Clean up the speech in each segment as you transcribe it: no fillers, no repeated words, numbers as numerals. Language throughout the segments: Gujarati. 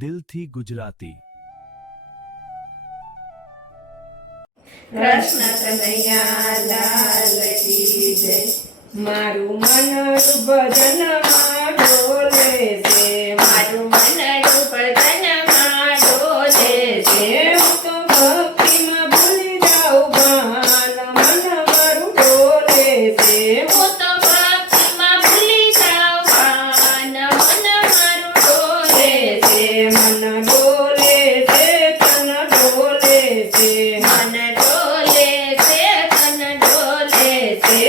દિલથી ગુજરાતી। કૃષ્ણ કનૈયા લાલ કી જય। મારું મન ભજનમાં ડોલે છે, મારું મન ભજનમાં ડોલે છે। હું તો ભક્તિમાં ભૂલી જાઉં ભાન, મન મારું ડોલે છે। હું તો ભક્તિમાં ભૂલી જાઉં ભાન, મન મારું ડોલે છે। મન ડોલે છે, તન ડોલે છે, મન ડોલે છે, તન ડોલે છે।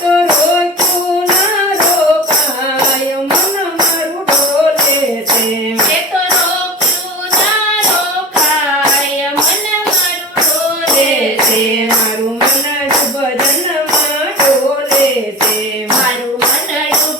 તો રોક્યું ના રોકાય, મન મારું ડોલે છે। એ તો રોક્યું ના રોકાય, મન મારું ડોલે છે। મારું મન ભજનમાં ડોલે છે, મારું મન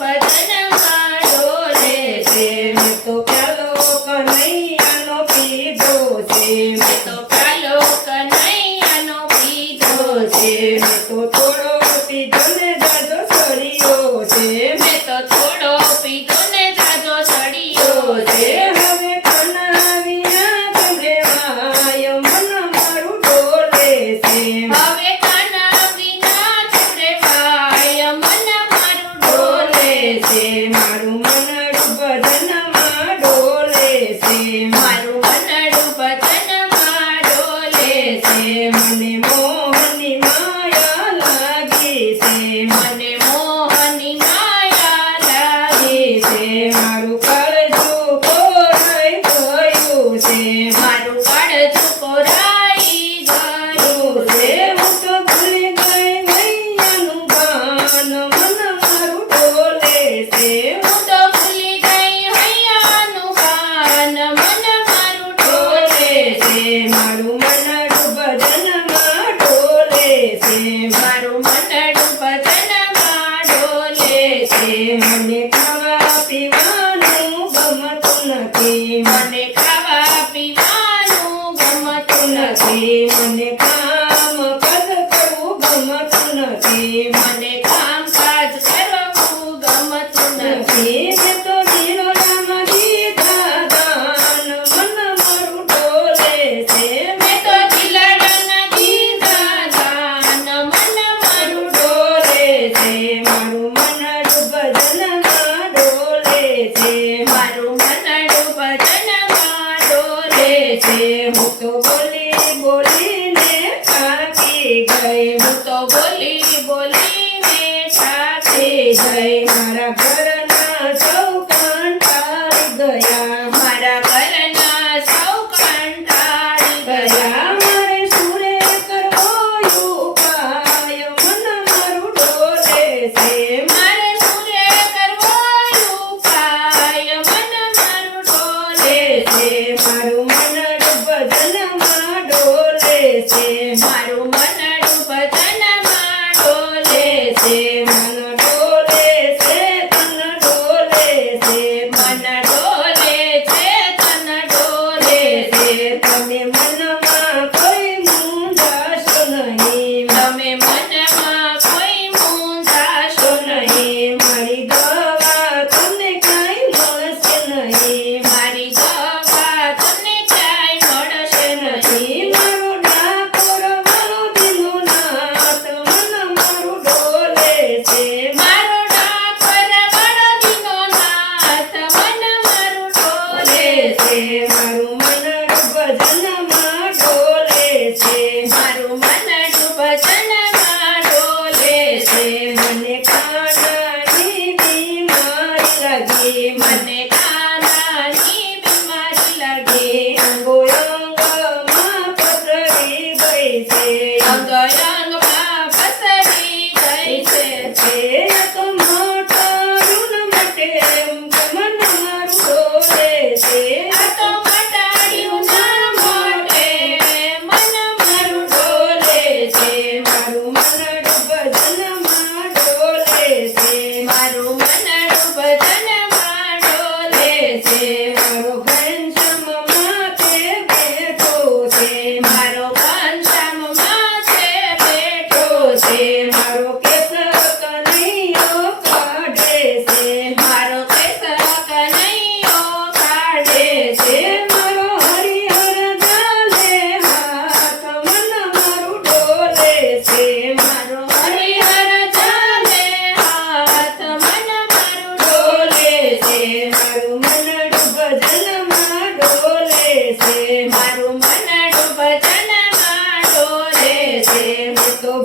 ભજનમાં ડોલે છે। મેં તો પ્યાલો કનૈયાનો પીધો છે, મેં તો પ્યાલો કનૈયાનો પીધો છે। મેં તો થોડો પીધો ને જાજો સળિયો છે, મેં તો થોડો પીધો ને જાજો સળિયો છે। હવે કનાવિયા તમને વાય, મન મારું ડોલે છે। હવે કનાવિયા તમને વાય, મન મારું ડોલે છે। મારું મનડું ભજનમાં ડોલે છે, મારું મનડું ભજનમાં ડોલે છે। મને મોહની માયા લાગી છે, મને મોહની માયા લાગી છે। મારું કાળજું કોરાઈ ગયું છે, મારું કાળજું કોરાઈ ગયું છે। હું તો ભૂલી ગઈ નૈયાનું ભાન, મન મારું ડોલે છે। હું તો ભૂલી ગઈ હૈયાનું ભાન, મન મારું ડોલે છે। મારું મનડું ભજનમાં ડોલે છે, મારું મનડું ભજનમાં ડોલે છે। મને ખાવા પીવાનું ગમતું નથી, મને ખાવા પીવાનું ગમતું નથી, મને કામ કાજ કરવું ગમતું નથી, મને કામ કાજ કરવું ગમતું નથી। મેં તો દિલોડામાં દીધા દાન, મન મારું ડોલે છે। મેં તો દિલોડાના દીધા દાન, મન મારું ડોલે છે। મારું મનડું ભજનમાં ડોલે છે, મારું મનડું ભજનમાં ડોલે છે। હું તો બોલી બોલીને થાકી ગઈ, હું તો બોલી બોલીને થાકી ગઈ। મારા ઘરના સૌ કંટાળી ગયા, મારા ઘરના સૌ કંટાળી ગયા। મારે સુરે કરવો ઉપાય, મન મારું ડોલે છે। મારે સુરે કરવો ઉપાય, મન મારું ડોલે છે। મારું મનડું ભજનમાં ડોલે છે, મારું મનડું ભજનમાં ડોલે છે। મન ડોલે છે, તન ડોલે છે, મન ડોલે છે, તન ડોલે છે। તમે મનમાં કોઈ મૂંઝાશો નહીં, તમે મનમાં કોઈ મૂંઝાશો નહીં। મારી દવા તમને કાંઈ મળશે નહીં, મારી દવા તમને કાંઈ મળશે નહીં। મારો ડાકોર મારો દીનોનાથ, મન મારું ડોલે છે। મારો ડાકોર મારો દીનોનાથ, મન મારું ડોલે છે। મારું મનડું ભજનમાં ડોલે છે, મારું મનડું ભજનમાં ડોલે છે। મને કાનાની બીમારી લાગી, મને કાનાની બીમારી લાગી। અંગો અંગમાં પસરી ગઈ છે, અંગ અંગમાં પસરી ગઈ છે। એ તો મટાડ્યું ન મટે એમ કે મન મારું ડોલે છે। આ તો મટાડ્યું ના મટે, મન મારું ડોલે છે। મારું મનડું ભજનમાં ડોલે છે, મારું મનડું ભજનમાં ડોલે છે। મારો ઘનશ્યામ માથે બેઠો છે, મારો ઘનશ્યામ માથે બેઠો છે। મારો કેસર કનૈયો કાઢે છે, મારો કેસર કનૈયો કાઢે છે।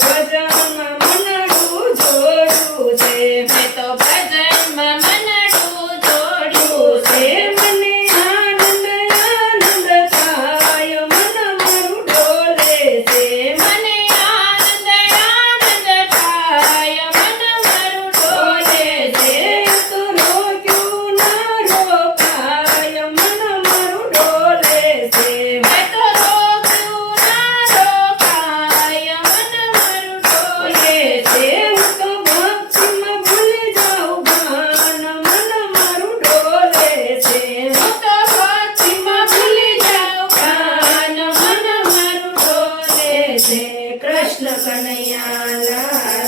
ભજનમાં મનડું જોડ્યું છે મેં તો ભજનમાં મનડું જોડ્યું છે. મને આનંદ આનંદ થાય મન મારું ડોલે છે મને આનંદ આનંદ થાય મન મારું ડોલે છે. તો રોક્યું ના રોકાય મન મારું ડોલે છે મેં તો રોક્યું ના રોકાય મન મારું ડોલે છે. હું તો ભક્તિમાં ભૂલી જાઉં ભાન મન મારું ડોલે છે હું તો ભક્તિમાં ભૂલી જાઉં ભાન મન મારું ડોલે છે. કૃષ્ણ કનૈયા લાલ